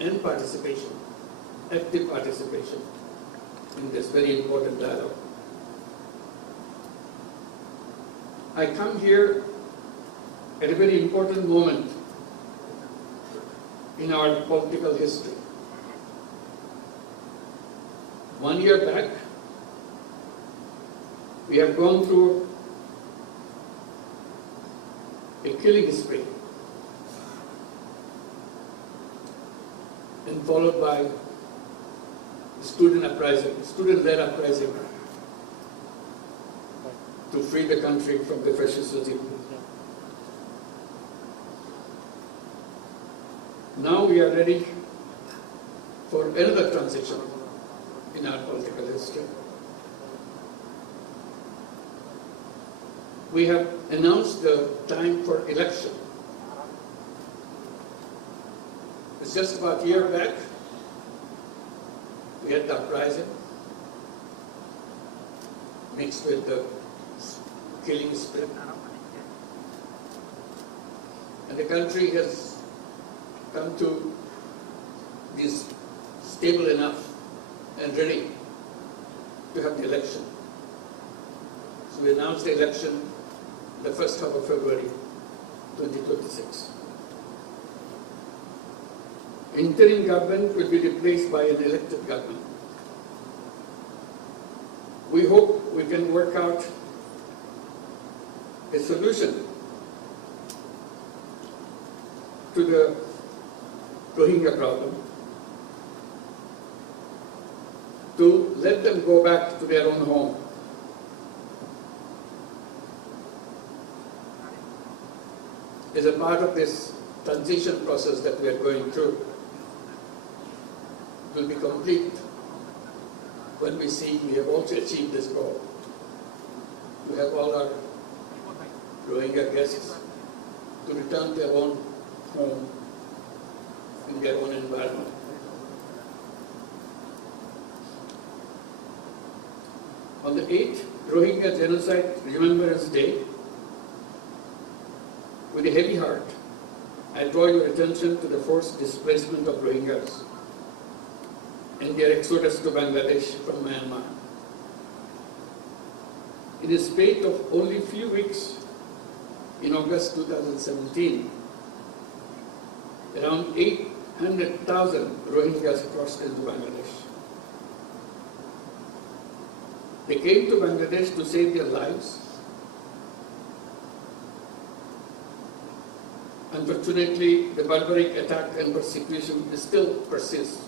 and participation, active participation in this very important dialogue. I come here at a very important moment in our political history. 1 year back, we have gone through a killing spree, and followed by student-led uprising to free the country from the fascist regime. Now we are ready for another transition in our political history. We have announced the time for election. It's just about a year back, we had the uprising mixed with the killing spree. And the country has come to be stable enough and ready to have the election. So we announced the election the first half of February 2026. Interim government will be replaced by an elected government. We hope we can work out a solution to the Rohingya problem, to let them go back to their own home. As a part of this transition process that we are going through, it will be complete when we see we have also achieved this goal. To have all our Rohingya guests to return to their own home in their own environment. On the 8th Rohingya Genocide Remembrance Day, with a heavy heart, I draw your attention to the forced displacement of Rohingyas and their exodus to Bangladesh from Myanmar. In a spate of only few weeks, in August 2017, around 800,000 Rohingyas crossed into Bangladesh. They came to Bangladesh to save their lives. Unfortunately, the barbaric attack and persecution still persists.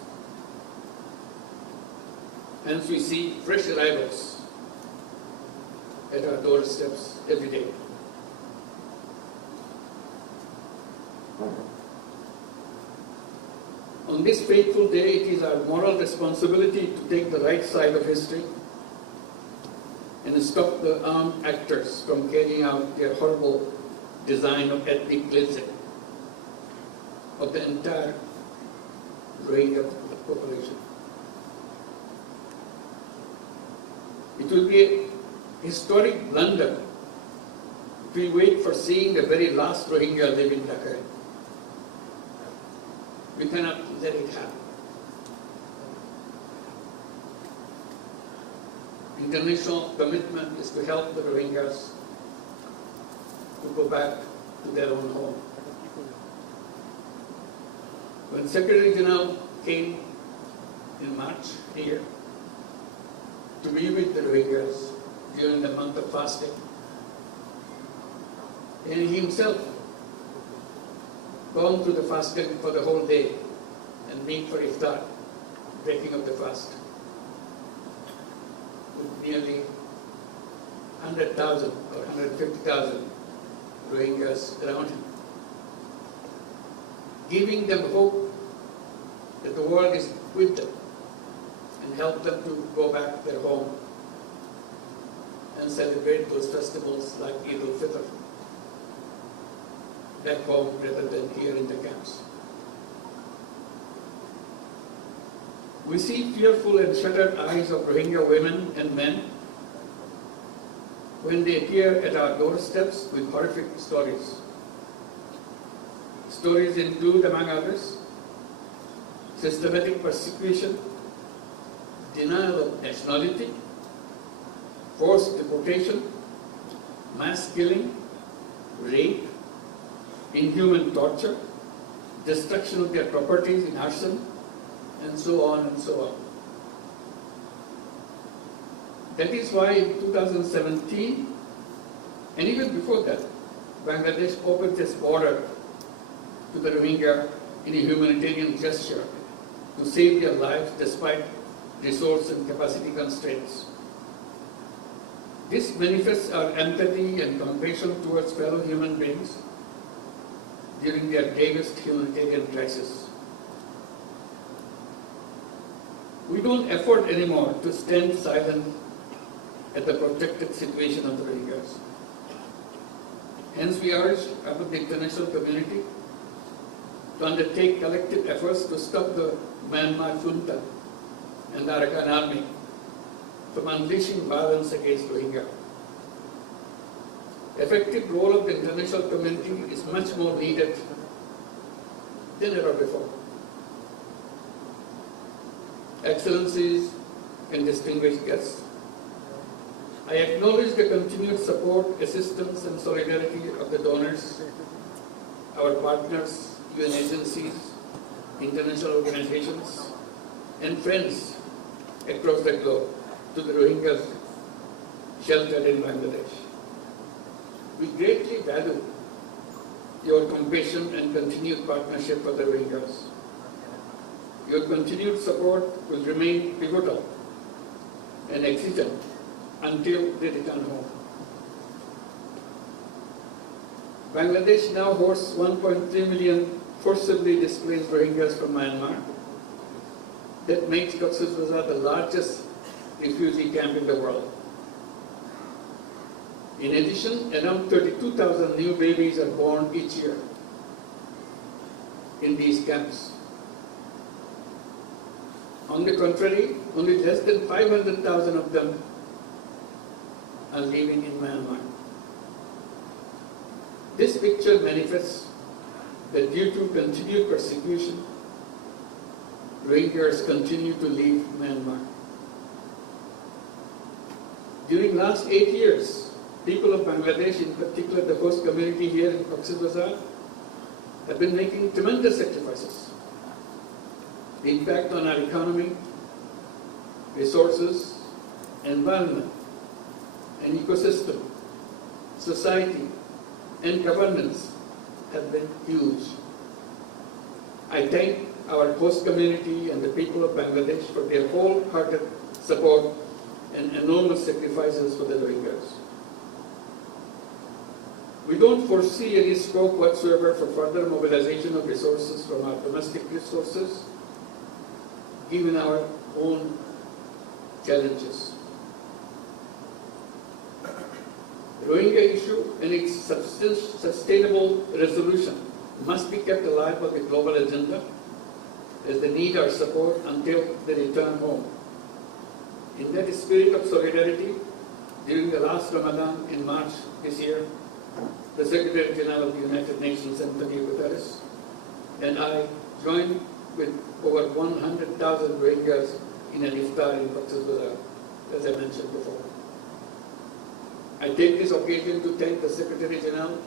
Hence, we see fresh arrivals at our doorsteps every day. On this fateful day, it is our moral responsibility to take the right side of history and stop the armed actors from carrying out their horrible design of ethnic cleansing of the entire Rohingya population. It will be a historic blunder if we wait for seeing the very last Rohingya live in Dhaka. We cannot let it happen. International commitment is to help the Rohingyas to go back to their own home. When Secretary General came in March here to be with the Rohingyas during the month of fasting, and he himself gone through the fasting for the whole day and meet for iftar, breaking of the fast, with nearly 100,000 or 150,000 Rohingyas around him, giving them hope that the world is with them and help them to go back to their home and celebrate those festivals like Eid al-Fitr back home rather than here in the camps. We see fearful and shuttered eyes of Rohingya women and men when they appear at our doorsteps with horrific stories. Stories include, among others, systematic persecution, denial of nationality, forced deportation, mass killing, rape, inhuman torture, destruction of their properties in arson, and so on and so on. That is why in 2017, and even before that, Bangladesh opened its border to the Rohingya in a humanitarian gesture to save their lives despite resource and capacity constraints. This manifests our empathy and compassion towards fellow human beings during their gravest humanitarian crisis. We don't afford anymore to stand silent at the protected situation of the Rohingyas. Hence, we urge the international community to undertake collective efforts to stop the Myanmar junta and the Arakan army from unleashing violence against Rohingya. Effective role of the international community is much more needed than ever before. Excellencies and distinguished guests, I acknowledge the continued support, assistance and solidarity of the donors, our partners, UN agencies, international organizations, and friends across the globe to the Rohingyas sheltered in Bangladesh. We greatly value your compassion and continued partnership for the Rohingyas. Your continued support will remain pivotal and exigent until they return home. Bangladesh now hosts 1.3 million forcibly displaced Rohingyas from Myanmar. That makes Cox's Bazar the largest refugee camp in the world. In addition, around 32,000 new babies are born each year in these camps. On the contrary, only less than 500,000 of them are living in Myanmar. This picture manifests that due to continued persecution, Rohingyas continue to leave Myanmar. During last 8 years, people of Bangladesh, in particular the host community here in Cox's Bazar, have been making tremendous sacrifices. The impact on our economy, resources, environment, and ecosystem, society, and governance have been huge. I thank our host community and the people of Bangladesh for their wholehearted support and enormous sacrifices for the Rohingyas. We don't foresee any scope whatsoever for further mobilization of resources from our domestic resources, given our own challenges. The Rohingya issue and its sustainable resolution must be kept alive on the global agenda as they need our support until they return home. In that spirit of solidarity, during the last Ramadan in March this year, the Secretary General of the United Nations, Antonio Guterres, and I joined with over 100,000 Rohingyas in an iftar in Cox's Bazar, as I mentioned before. I take this occasion to thank the Secretary General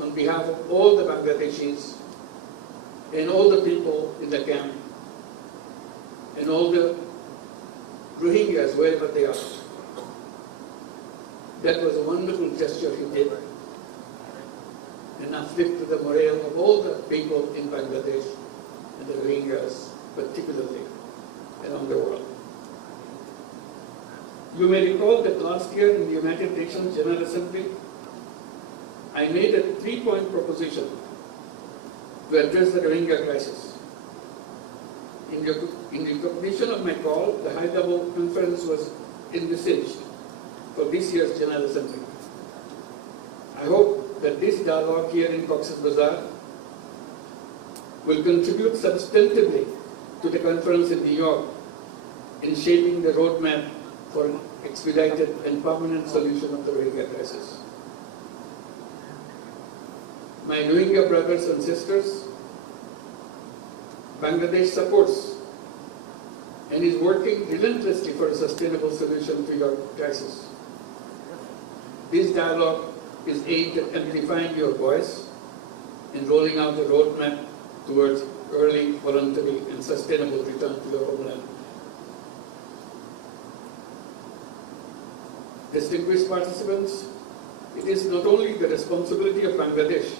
on behalf of all the Bangladeshis and all the people in the camp and all the Rohingyas, wherever they are. That was a wonderful gesture he did, and uplifted the morale of all the people in Bangladesh and the Rohingyas, particularly around the world. You may recall that last year in the United Nations General Assembly, I made a 3-point proposition to address the Rohingya crisis. In recognition of my call, the high-level conference was envisaged for this year's General Assembly. I hope that this dialogue here in Cox's Bazar will contribute substantively to the conference in New York in shaping the roadmap for an expedited and permanent solution of the Rohingya crisis. My Rohingya brothers and sisters, Bangladesh supports and is working relentlessly for a sustainable solution to your crisis. This dialogue is aimed at amplifying your voice and rolling out the roadmap towards early, voluntary and sustainable return to your homeland. Distinguished participants, it is not only the responsibility of Bangladesh,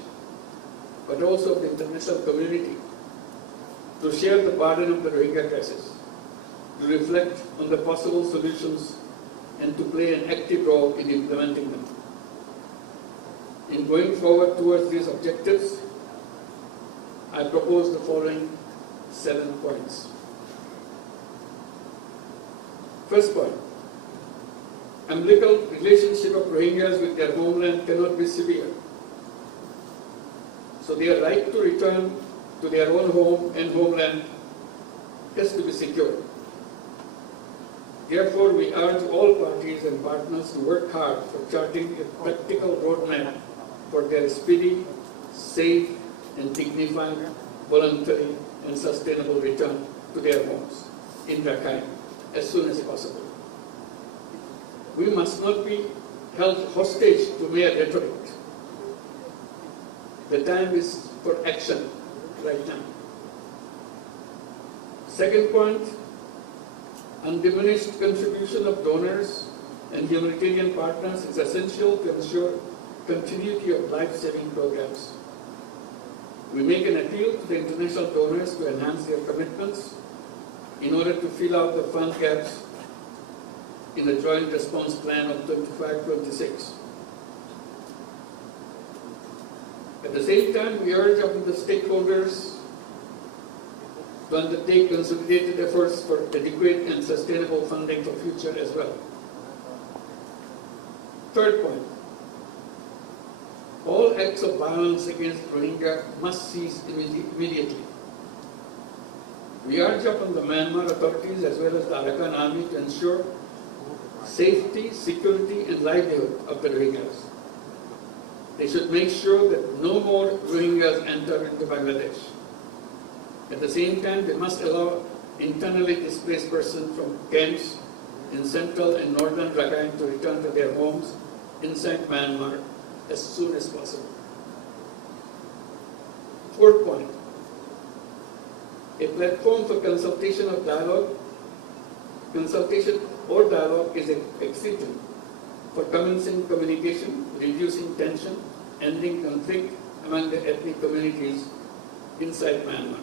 but also of the international community to share the burden of the Rohingya crisis, to reflect on the possible solutions and to play an active role in implementing them. In going forward towards these objectives, I propose the following 7 points. First point, umbilical relationship of Rohingyas with their homeland cannot be severed. So their right to return to their own home and homeland has to be secured. Therefore, we urge all parties and partners to work hard for charting a practical roadmap for their speedy, safe, and dignified, voluntary, and sustainable return to their homes in Rakhine as soon as possible. We must not be held hostage to mere rhetoric. The time is for action right now. Second point, undiminished contribution of donors and humanitarian partners is essential to ensure continuity of life-saving programs. We make an appeal to the international donors to enhance their commitments in order to fill out the fund gaps in the Joint Response Plan of 25-26. At the same time, we urge upon the stakeholders to undertake consolidated efforts for adequate and sustainable funding for future as well. Third point, all acts of violence against Rohingya must cease immediately. We urge upon the Myanmar authorities as well as the Arakan army to ensure safety, security and livelihood of the Rohingyas. They should make sure that no more Rohingyas enter into Bangladesh. At the same time, they must allow internally displaced persons from camps in central and northern Rakhine to return to their homes inside Myanmar as soon as possible. Fourth point, a platform for consultation or dialogue is exciting for commencing communication, reducing tension, ending conflict among the ethnic communities inside Myanmar.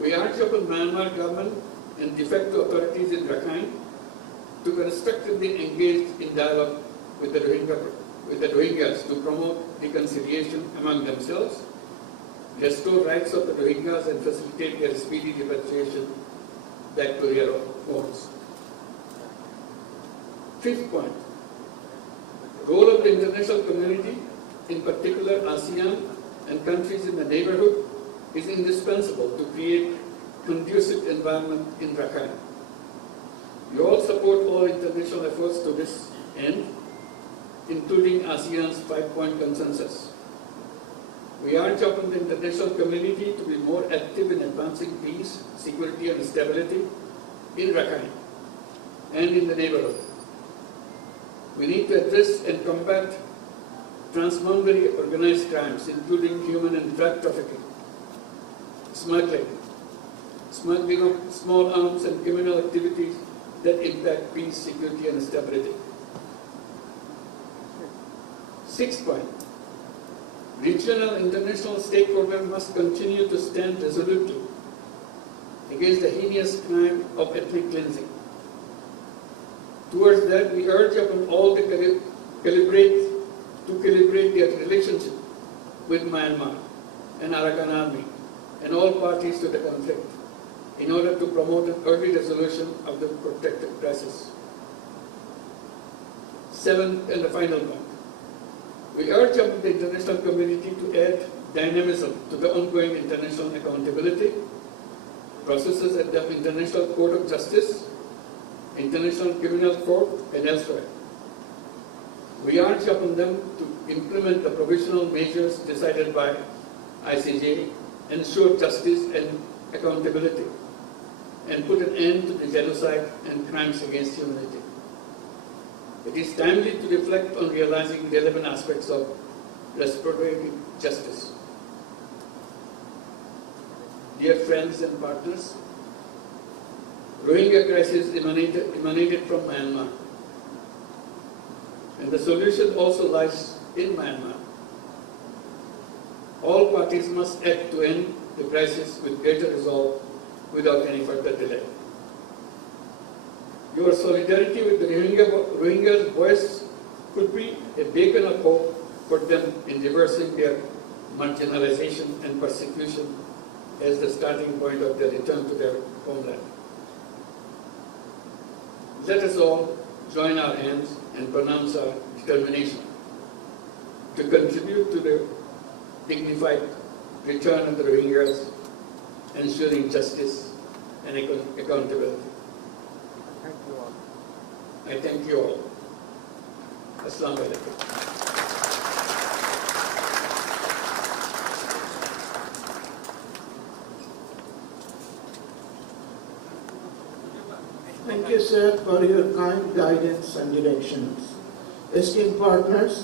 We urge upon Myanmar government and de facto authorities in Rakhine to constructively engage in dialogue with the Rohingyas to promote reconciliation among themselves, restore rights of the Rohingyas and facilitate their speedy repatriation back to their homes. Fifth point, role of the international community, in particular ASEAN and countries in the neighborhood, is indispensable to create conducive environment in Rakhine. We all support all international efforts to this end, including ASEAN's 5-point consensus. We urge upon the international community to be more active in advancing peace, security and stability in Rakhine and in the neighborhood. We need to address and combat transboundary organized crimes, including human and drug trafficking, smuggling of small arms and criminal activities that impact peace, security and stability. Sixth point, regional international stakeholders must continue to stand resolutely against the heinous crime of ethnic cleansing. Towards that, we urge upon all to calibrate their relationship with Myanmar and Arakan army and all parties to the conflict in order to promote an early resolution of the protracted crisis. Seventh and the final point, we urge upon the international community to add dynamism to the ongoing international accountability processes at the International Court of Justice, International Criminal Court and elsewhere. We urge upon them to implement the provisional measures decided by ICJ ensure justice and accountability, and put an end to the genocide and crimes against humanity. It is timely to reflect on realizing relevant aspects of restorative justice. Dear friends and partners, Rohingya crisis emanated from Myanmar, and the solution also lies in Myanmar. All parties must act to end the crisis with greater resolve without any further delay. Your solidarity with the Rohingyas' voice could be a beacon of hope for them in reversing their marginalization and persecution as the starting point of their return to their homeland. Let us all join our hands and pronounce our determination to contribute to the dignified return of the Rohingyas, ensuring justice and accountability. Thank you all. I thank you all. Assalamu alaikum. Thank you, sir, for your kind guidance and directions. Esteemed partners,